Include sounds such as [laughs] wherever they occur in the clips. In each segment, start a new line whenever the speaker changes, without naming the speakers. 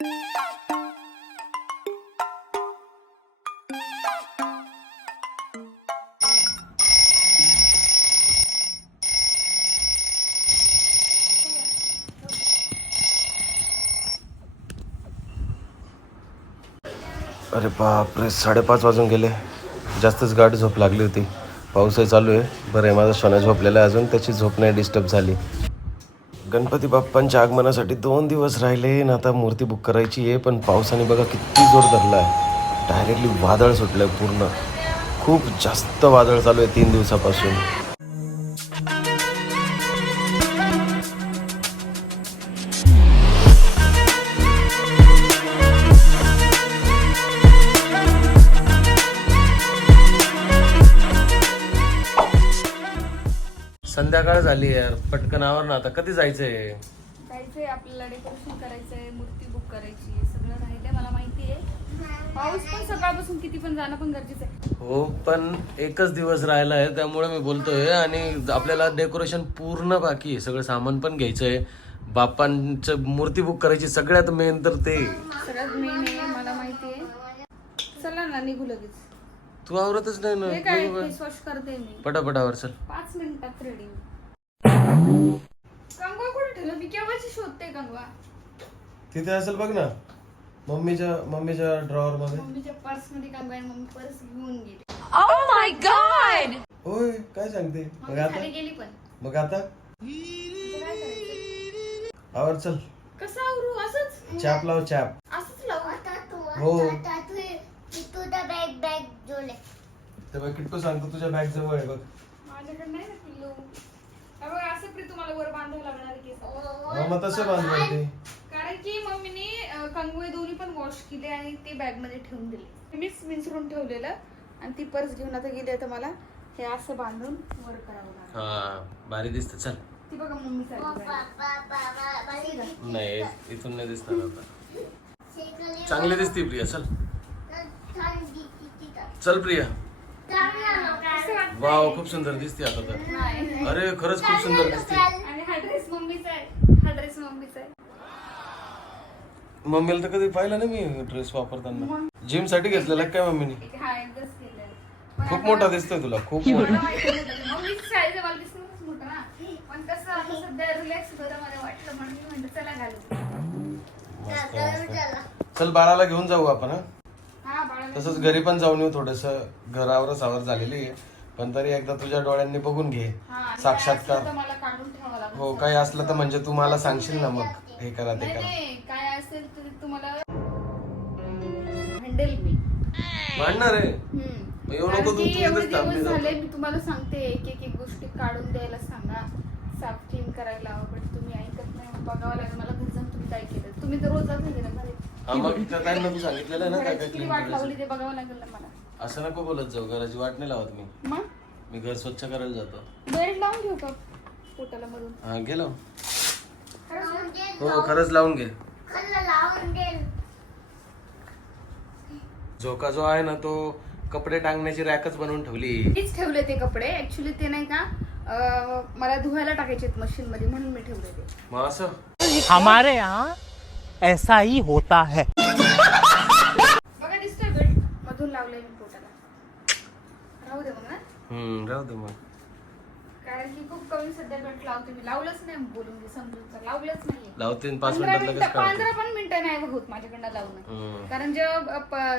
अरे बापरे साडेपाच वाजून गेले. जास्तच गाठ झोप लागली होती. पाऊसही चालू आहे. बरं आहे माझा सोना झोपलेला अजून. त्याची झोप नाही डिस्टर्ब झाली. गणपती बाप्पांच्या आगमनासाठी दोन दिवस राहिले. ना आता मूर्ती बुक करायची आहे. पण पावसाने बघा किती जोर धरला आहे डायरेक्टली वादळ सुटलं आहे पूर्ण. खूप जास्त वादळ चालू आहे तीन दिवसापासून. झाली यार. पटकन आवर ना आता. कधी जायचंय?
जायचंय आपल्याला डेकोरेशन करायचंय मूर्ती बुक करायची आहे. सगळं राहिलंय मला माहिती आहे. पाऊस पण सकाळपासून किती पण जाणं पण गरजेचं आहे.
हो पण एकच दिवस राहिला आहे त्यामुळे मी बोलतोय आणि आपल्याला डेकोरेशन पूर्ण बाकी आहे. सगळं सामान पण घ्यायचं आहे बाप्पांचं मूर्ती बुक करायची सगळ्यात मेन तर ते.
सगळ्यात मेन आहे मला माहिती आहे. चला ना निघू लगेच.
तू आवरतच नाही
हे काय
ना
फेस वॉश करते मी.
पटापटावर चल.
पाच मिनिटात रेडी कंगवा कुठे ठेवलं? मी केव्हाची शोधते कंगवा
तिथे असेल बघ ना. मम्मीच्या मम्मीच्या ड्रॉवर मध्ये.
मम्मीच्या पर्समध्ये कंगवा आहे. मम्मी पर्स घेऊन गेली.
होय काय सांगते? मग
मम्मी
आता?
खाली गेली पण.
मग आता?
आता काय करायचं
आवर चल.
कसं आवरू? असंच?
चॅप लाव चॅप.
असंच लावू?
हो.
तुझा बॅग बॅग जोले
ते बघ किट्टू सांगतो तुझ्या बॅग जवळ आहे बघ.
माझ्याकडे नाही ना पिल्लू. बघ असं प्री तुम्हाला वर बांधावं लागणार आहे केस
मग मग तसं बांधलं ते
कारण की मम्मीने अं, कंगवे दोन्ही पण वॉश केले आणि ते बॅगमध्ये ठेवून दिले. मीच विंचरून ठेवलेलं आणि ती पर्स घेऊन आता गेली तर मला हे असं बांधून वर करावं लागलं.
हा भारी दिसत. चल.
ती बघा मम्मी चालली
नाही इथून नाही दिसणार आता चांगली दिसते प्रिया चल. चल प्रिया. वाव खूप सुंदर दिसते आता तर.
नाही.
अरे खरंच खूप सुंदर दिसते.
आणि हा ड्रेस मम्मीचा आहे. हा ड्रेस मम्मीचा आहे.
मम्मीला तर कधी पाहिलं नाही मी ड्रेस वापरताना. जिमसाठी घेतलेला काय मम्मीने?
हा एकदाच
खूप मोठा दिसतोय तुला खूप मोठा.
मला माहिती नव्हतं. मम्मीची साईज आहे, मला दिसणारच मोठं ना. पण कसं आता सध्या रिलॅक्स बरं मला वाटलं म्हणून मी म्हणलं चला घालू.
बाळाला घेऊन जाऊ आपण हा. तसंच घरी पण जाऊन येऊ थोडस. घरावर सावर झालेली आहे. पण तरी एकदा तुझ्या डोळ्यांनी बघून घे. साक्षात्कार. हो काही असलं तर म्हणजे तू मला सांगशील ना मग. हे करा ते करा.
काय असेल तर तुम्हाला हँडल मी.
मांडणार आहे. येऊ नको तू,
एवढे दिवस झाले. मी तुम्हाला सांगते एक एक एक गोष्टी काढून द्यायला सांगा. साफ क्लीन करायला बट तुम्ही ऐकत नाही बघावं लागेल. मला घरी जाऊन तुम्ही काय केलं? तुम्ही तर रोज जात नाही घरी.
मग त्या ताईंना तू सांगितलेलं आहे ना काय काय
घराची किती
क्लीन
वाट
करायचं?
लावली ते बघावं लागेल ना मला.
असं नको बोलत जाऊ घराची वाट नाही लावत मी.
मग?
मी घर स्वच्छ करायला जातो.
बेल्ट लावून घेऊ का? पोटाला मधून
हा गेलो
खरंच?
हो खरंच लावून घे.
लावून दे
झोका जो आहे ना तो कपडे टांगण्याची रॅकच बनवून ठेवली.
मीच ठेवले ते कपडे. ऍक्च्युली ते नाही का अं, मला धुवायला टाकायचे मशीन मध्ये म्हणून मी ठेवले ते.
मग असं?
हमारे यहाँ ऐसा ही होता है।
बघा दिसतोय मधून लावलंय मी पोटाला. राहू दे मग ना
हम्म राहू दे मग.
कारण की खूप कमी सध्या बेल्ट लावते मी. लावलंच नाही बोलून समजून चल, लावलंच नाही
लावते आणि पाच
पंधरा
मिनिटात लगेच
मिनिटं पंधरा
काढते
पण मिनिटं नाही होत माझ्याकडनं लावणं.
हम्म.
कारण जेव्हा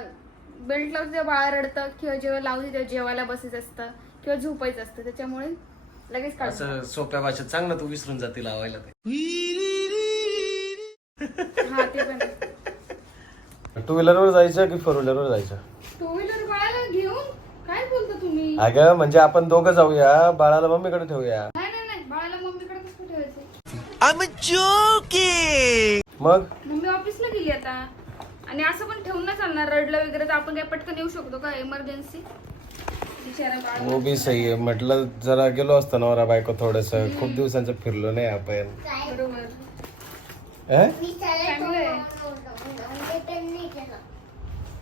बेल्ट लावते तेव्हा बाळ रडतं किंवा जेव्हा लावते तेव्हा जेवायला बसायचं असतं किंवा झोपायचं असतं. त्याच्यामुळे लगेच काढून
असं सोप्या भाषेत सांग ना तू विसरून जाते लावायला ते. टू व्हीलर वर जायचं की फोर व्हीलर वर जायचं?
टू व्हीलर बाळाला घेऊन काय बोलता तुम्ही?
अगं म्हणजे आपण दोघं जाऊया बाळाला मम्मीकडे ठेवूया.
नाही नाही नाही बाळाला मम्मीकडे कसं ठेवायचं?
मग?
मम्मी ऑफिसला गेली आता. आणि असं पण ठेवून नाही चालणार रडलं वगैरे तर आपण काय पटकन येऊ शकतो का? इमर्जन्सी बिचारा बाळ
वो भी सही आहे म्हटलं जरा गेलो असतो नवरा बायको थोडस. खूप दिवसांचं फिरलो नाही आपण.
बरोबर.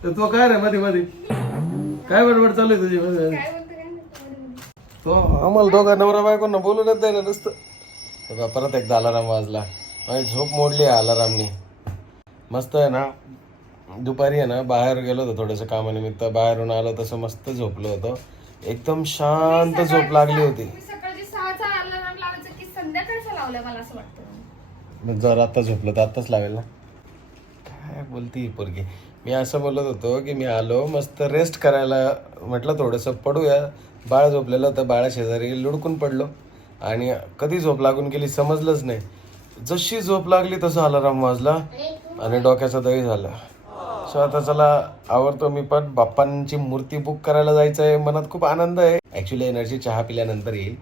तो काय रे मध्ये मध्ये काय बडबड चालू आहे तुझी. तो आम्हाला दोघा नवरा बायकोंना बोलूनच द्यायला नुसतं हे बघ, परत एकदा अलाराम वाजला माझी झोप मोडली आहे अलारामनी मस्त आहे ना दुपारी आहे ना बाहेर गेलो होतो थोडंसं कामानिमित्त बाहेरून आलो तसं मस्त झोपलो होतो एकदम शांत झोप लागली होती
सकाळची सहाचा अलार्म लावायचं की संध्याकाळचा लावलाय मला असं वाटतं
मग जर आता झोपलं तर आताच लावेल ना. काय बोलती ही पोरगी? मी असं बोलत होतो की मी आलो मस्त रेस्ट करायला म्हटलं थोडंसं पडूया. बाळ झोपलेलं होतं बाळा शेजारी लुडकून पडलो. आणि कधी झोप लागून गेली समजलंच नाही. जशी झोप लागली तसं अलाराम वाजला आणि डोक्याचा दही झाला. सो आता चला आवडतो मी पण. बाप्पांची मूर्ती बुक करायला जायचं आहे मनात खूप आनंद आहे. ऍक्च्युली एनर्जी चहा पिल्यानंतर येईल.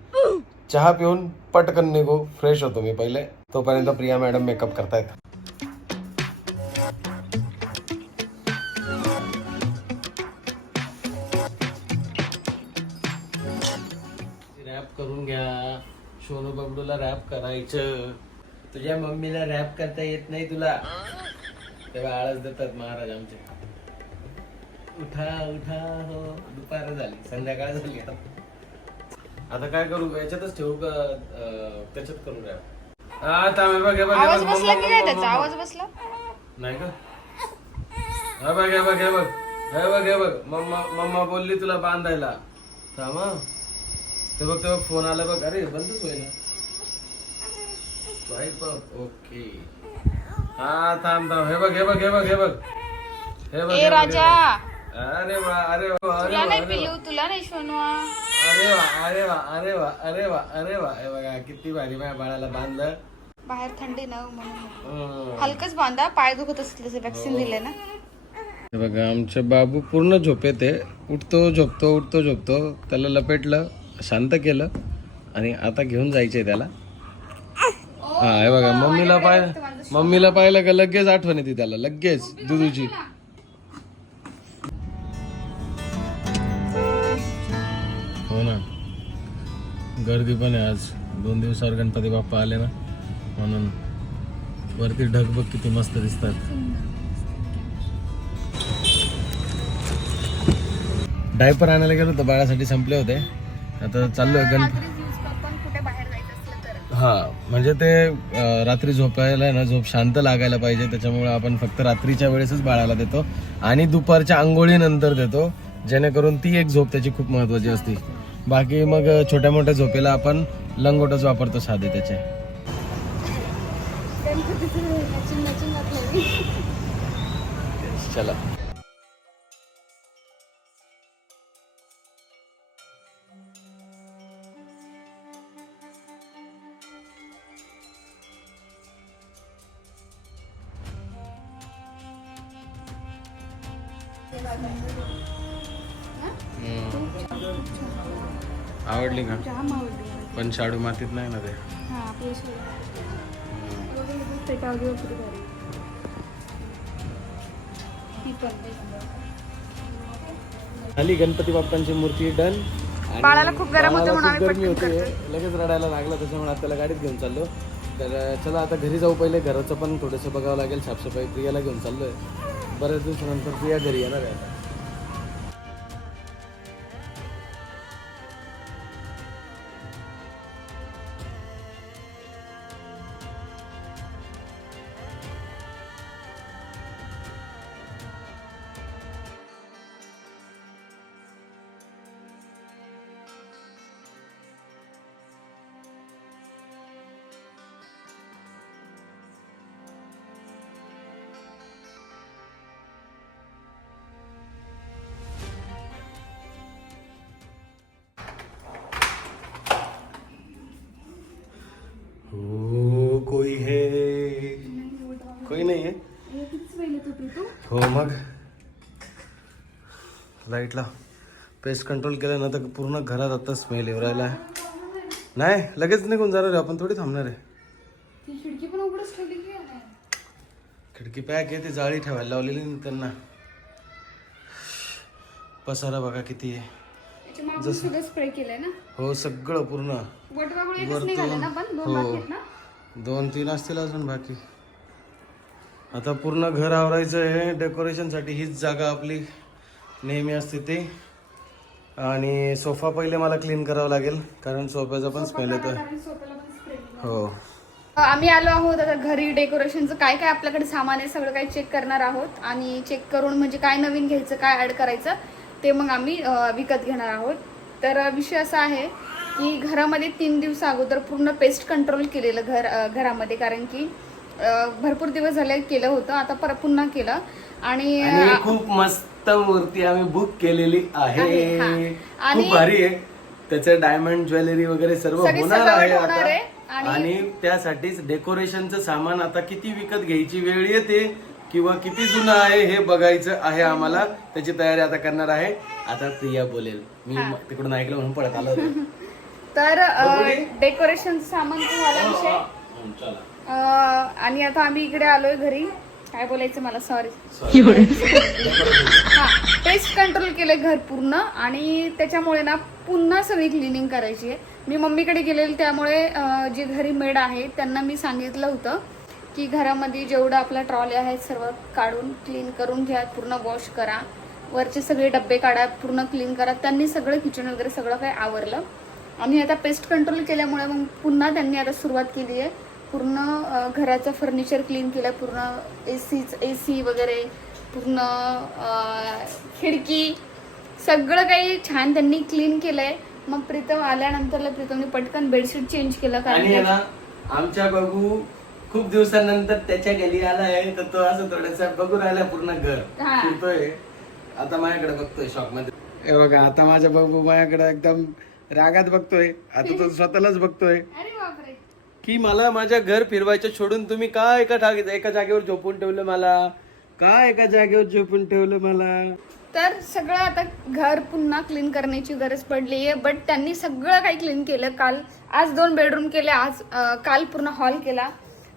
चहा पिऊन पटकन निघू. फ्रेश होतो मी पहिले. तोपर्यंत प्रिया मॅडम मेकअप करतायत. रॅप करून घ्या. सोनू बबडूला रॅप करायचं. तुझ्या मम्मीला रॅप करता येत नाही तुला. तेव्हा आळस देतात महाराज आमचे. उठा उठा हो. दुपार झाली. संध्याकाळ झाली आता. आता काय करू? याच्यातच ठेवू का? अं, त्याच्यात करू रॅप हा थांब बघ बघ
आवाज
बघ,
बसला की काय
मम्मा,
त्याचा. आवाज बसला?
नाही का? हे बघ हे बघ हे बघ. हे बघ हे बघ. मम्मा मम्मा बोलली तुला बांधायला. थांब हं. ते बघ ते बघ फोन आला बघ. अरे बंदच होईल ओके. हा थांब थांब. हे बघ हे बघ हे बघ हे बघ. हे बघ
ए
हे बघ,
राजा!
बघ. अरे वा अरे वा अरे
तुला
वा
नाही
अरे वा.
पिल्लू तुला नाही शोनवा
अरे वा अरे वा अरे वा अरे वा अरे वा. हे बघा किती भारी माझ्या बाळाला बांधलं.
बाहेर थंडी ना म्हणून.
हं.
हलकच बांधा पाय दुखत असतील तसे वॅक्सिन दिले ना.
हे बघा आमचे बाबू पूर्ण झोपेत आहे. उठतो झोपतो उठतो झोपतो. त्याला लपेटलं शांत केलं आणि आता घेऊन जायचंय त्याला. हा हे बघा मम्मीला पाय मम्मीला पाहिलं का लगेच आठवण येते त्याला लगेच दुधूची हो ना. गर्दी पण आहे आज. दोन दिवसावर गणपती बाप्पा आले ना म्हणून वरती ढगबग किती मस्त दिसतात. डायपर आणायला गेलो होतो बाळासाठी संपले होते. आता चाललोय गणप
पण कुठे बाहेर जायचं असलं तर.
हा म्हणजे ते रात्री झोपायला ना झोप शांत लागायला पाहिजे. त्याच्यामुळे आपण फक्त रात्रीच्या वेळेसच बाळाला देतो. आणि दुपारच्या आंघोळीनंतर देतो. जेणेकरून ती एक झोप त्याची खूप महत्वाची असते. बाकी मग छोट्या मोठ्या झोपेला आपण लंगोटच वापरतो साधे त्याचे. चला. शाडू मातीत नाही ना ते?
हा.
झाली गणपती बाप्पांची मूर्ती डन.
बाळाला खूप गरम होतं म्हणून आम्ही
गरमी
पटकन
होते लगेच रडायला लागला त्याच्यामुळे आता त्याला गाडीत घेऊन चाललो. तर चला आता घरी जाऊ पहिले. घराचं पण थोडंसं बघावं लागेल. साफसफाई प्रियाला घेऊन चाललोय. बऱ्याच दिवसानंतर प्रिया घरी येणार आहे कोई नाही आहे हो मग। लाईटला पेस्ट कंट्रोल केलं ना तर पूर्ण घरात आता स्मेल येऊ राहिला. नाही लगेच निघून जाणार आहे. आपण थोडी थांबणार आहे.
खिडकी
पॅक आहे ती जाळी ठेवायला लावलेली ना त्यांना. पसारा बघा किती आहे.
स्प्रे केलंय ना?
हो सगळं पूर्ण.
वटवागुळ एकच निघाले ना पण दोन
हो. दोन तीन असतील अजून बाकी. आता पूर्ण घर आवरायचं आहे. डेकोरेशनसाठी हीच जागा आपली नेहमी असते ती. आणि सोफा पहिले मला क्लीन करावा लागेल कारण सोफ्याचा पण स्मेल येतो. हो.
आम्ही आलो आहोत आता घरी डेकोरेशनचं काय काय आपल्याकडे सामान आहे सगळं काही चेक करणार आहोत. आणि चेक करून म्हणजे काय नवीन घ्यायचं काय ॲड करायचं ते मग आम्ही विकत घेणार आहोत. तर विषय असा आहे की घरामध्ये तीन दिवस अगोदर पूर्ण पेस्ट कंट्रोल केलेलं घर घरामध्ये. कारण की भरपूर दिवस झाले केलं होतं. आता परत पुन्हा केलं. आणि
खूप मस्त मूर्ती आम्ही बुक केलेली आहे.
हा.
खूप भारी आहे. त्याचं डायमंड ज्वेलरी वगैरे सर्व होणार आहे
आणि-
त्यासाठीच डेकोरेशनचं सामान आता किती विकत घ्यायची वेळ येते किंवा किती जुनं आहे हे बघायचं आहे आम्हाला. त्याची तयारी आता करणार आहे. आता प्रिया बोलेल. मी तिकडून ऐकलं म्हणून पळत आलो.
तर डेकोरेशन सामान झाला विषय?
हं, चला.
अं, आणि आता आम्ही इकडे आलोय घरी. काय बोलायचं मला? सॉरी [laughs] हा पेस्ट कंट्रोल केलंय घर पूर्ण आणि त्याच्यामुळे ना पुन्हा सगळी क्लिनिंग करायची आहे. मी मम्मीकडे गेलेले त्यामुळे जे घरी मेड आहे त्यांना मी सांगितलं होतं की घरामध्ये जेवढं आपला ट्रॉली आहे सर्व काढून क्लीन करून घ्या पूर्ण वॉश करा. वरचे सगळे डब्बे काढा पूर्ण क्लीन करा. त्यांनी सगळं किचन वगैरे सगळं काही आवरलं. आणि आता पेस्ट कंट्रोल केल्यामुळे मग पुन्हा त्यांनी आता सुरुवात केली आहे. पूर्ण घराचं फर्निचर क्लीन केलं पूर्ण ए सीच ए सी वगैरे पूर्ण खिडकी सगळं काही छान त्यांनी क्लीन केलंय. मग प्रीतम आल्यानंतर प्रीतमने पटकन बेडशीट चेंज केलं कारण
आणि आहे
की-
ना आमच्या बघू खूप दिवसानंतर त्याच्या गेली आला आहे तर तो असं थोडस बघू राहिला पूर्ण घर.
हा.
फिरतोय. आता माझ्याकडे बघतोय शॉपमध्ये. हे बघा आता माझा बघू माझ्याकडे एकदम रागात बघतोय. आता तो [laughs] स्वतःलाच बघतोय.
अरे बापरे.
की मला माझ्या घर फिरवायचं सोडून तुम्ही का एका ठाक एका जागेवर झोपून ठेवलं मला? का एका जागेवर झोपून ठेवलं मला?
तर सगळं आता घर पुन्हा क्लीन करण्याची गरज पडली आहे बट त्यांनी सगळं काही क्लीन केलं. काल आज दोन बेडरूम केले आज अं, काल पूर्ण हॉल केला.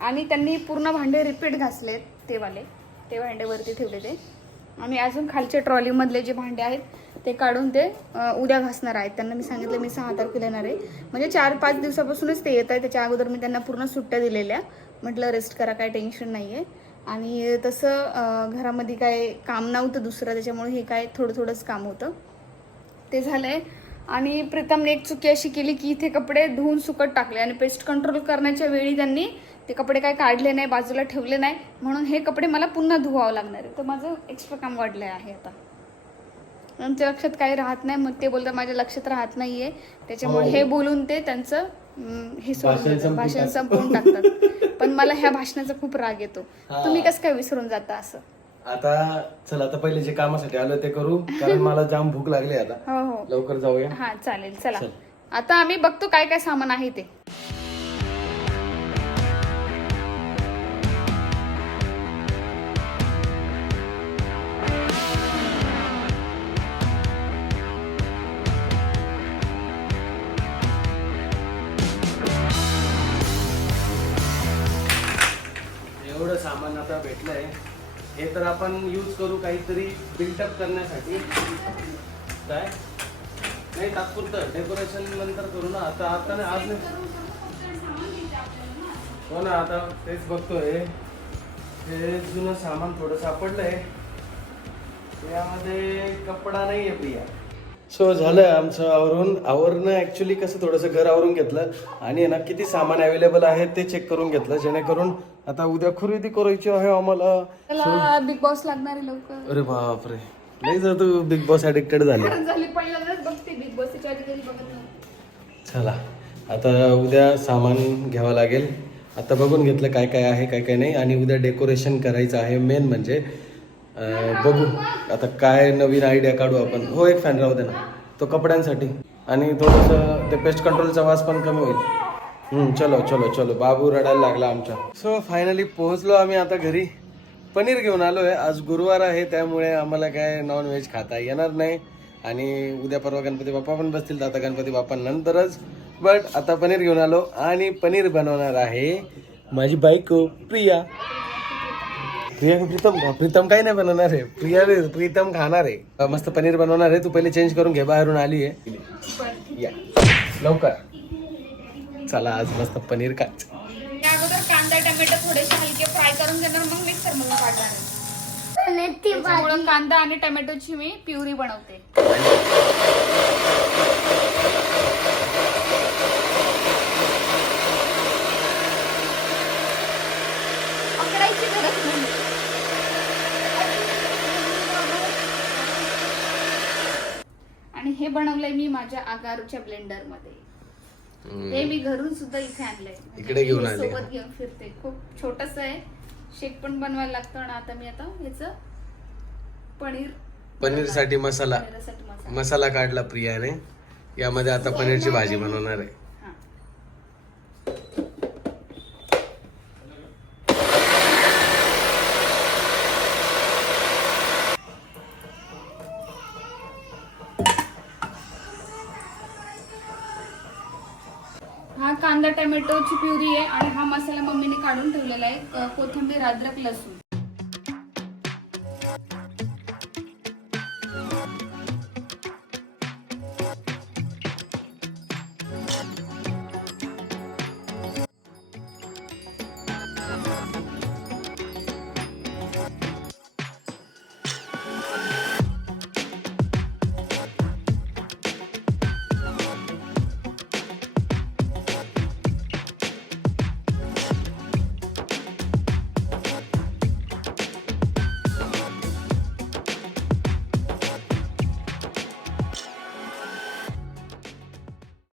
आणि त्यांनी पूर्ण भांडे रिपीट घासलेत ते वाले ते भांडे वरती ठेवले ते आणि अजून खालच्या ट्रॉलीमधले जे भांडे आहेत ते काढून ते उद्या घासणार आहेत. त्यांना मी सांगितलं मी सहा तारखेला येणार आहे. म्हणजे चार पाच दिवसापासूनच ते येत आहे त्याच्या अगोदर मी त्यांना पूर्ण सुट्ट्या दिलेल्या. म्हटलं रेस्ट करा काय टेन्शन नाही आहे आणि तसं घरामध्ये काय काम नव्हतं दुसरं. त्याच्यामुळे हे काय थोडं थोडंच काम होतं. ते झालं आहे आणि प्रीतमने एक चुकी अशी केली की इथे कपडे धुवून सुकत टाकले. आणि पेस्ट कंट्रोल करण्याच्या वेळी त्यांनी ते कपडे काय काढले नाही बाजूला ठेवले नाही. म्हणून हे कपडे मला पुन्हा धुवावं लागणार आहे. तर माझं एक्स्ट्रा काम वाढलं आहे आता. आमच्या लक्षात काही राहत नाही मग ते बोलतात माझ्या लक्षात राहत नाहीये. त्याच्यामुळे हे. बोलून ते त्यांचं हे सोडून
भाषण. संपवून
भाषण
टाकतात. [laughs]
पण मला ह्या भाषणाचा खूप राग येतो.
हा.
तुम्ही कसं काय विसरून जाता असं?
आता चल आता पहिले जे कामासाठी आलो ते करू कारण मला जाम भूक लागली आता.
हो हो.
लवकर जाऊया.
हा चालेल चला.
चल.
आता आम्ही बघतो काय काय सामान आहे ते.
तर आपण यूज करू काहीतरी बिल्टअप करण्यासाठी. काय? नाही तात्पुरतं. डेकोरेशन नंतर करू ना. आता आता नाही आज नाही. हो ना आता तेच बघतोय. हे जुनं सामान थोडं सापडलंय यामध्ये कपडा नाही आहे प्रिया. सो झालं आमचं आवरून. आवरणं ॲक्च्युली कसं थोडंसं घर आवरून घेतलं. आणि ना किती सामान अवेलेबल आहे ते चेक करून घेतलं. जेणेकरून आता उद्या खरेदी करायची आहे आम्हाला.
त्याला बिग बॉस लागणारे लवकर.
अरे बापरे. नाही जर तू बिग बॉस ऍडिक्टेड झाली. [laughs]
झाली पहिल्यांदाच बघते बिग बॉस त्याच्या आधी कधी बघत नव्हते.
चला आता उद्या सामान घ्यावं लागेल. आता बघून घेतलं काय काय आहे काय काय नाही. आणि उद्या डेकोरेशन करायचं आहे. मेन म्हणजे अं, बघू. आता काय नवीन आयडिया काढू आपण. हो एक फॅन राहू दे ना. तो कपड्यांसाठी. आणि थोडंसं ते पेस्ट कंट्रोलचा वास पण कमी होईल. चलो चलो चलो. बाबू रडायला लागला आमचा. सो फायनली पोहोचलो आम्ही आता घरी. पनीर घेऊन आलो आहे आज गुरुवार आहे त्यामुळे आम्हाला काय नॉन व्हेज खाता येणार नाही. आणि उद्या परवा गणपती बाप्पा पण बसतील तर आता गणपती बाप्पा नंतरच. बट आता पनीर घेऊन आलो आणि पनीर बनवणार आहे माझी बायको प्रिया. प्रिया का प्रीतम का? प्रीतम काही नाही बनवणार आहे. प्रिया रे प्रीतम खाणार आहे. मस्त पनीर बनवणार आहे. तू पहिले चेंज करून घे बाहेरून आली आहे. या. लवकर. चला आज मस्त पनीर काय
अगोदर कांदा टमॅटो थोडेसे हलके फ्राय करून घेणार मग मिक्सर मधून काढणार कांदा आणि टोमॅटोची मी प्युरी बनवते. आणि हे बनवलंय मी माझ्या आगारूच्या ब्लेंडरमध्ये. हे मी घरून सुद्धा इथे आणलंय.
इकडे घेऊन
हे
आले.
सोबत घेऊन फिरते. खूप छोटस आहे. शेक पण बनवायला लागतं आणि आता मी आता ह्याच पनीर
पनीरसाठी मसाला.
पनीरसाठी मसाला.
मसाला काढला प्रियाने. यामध्ये आता पनीरची भाजी बनवणार आहे.
टोमॅटोची प्युरी आहे आणि हा मसाला मम्मीने काढून ठेवलेला आहे कोथिंबीर अद्रक लसूण.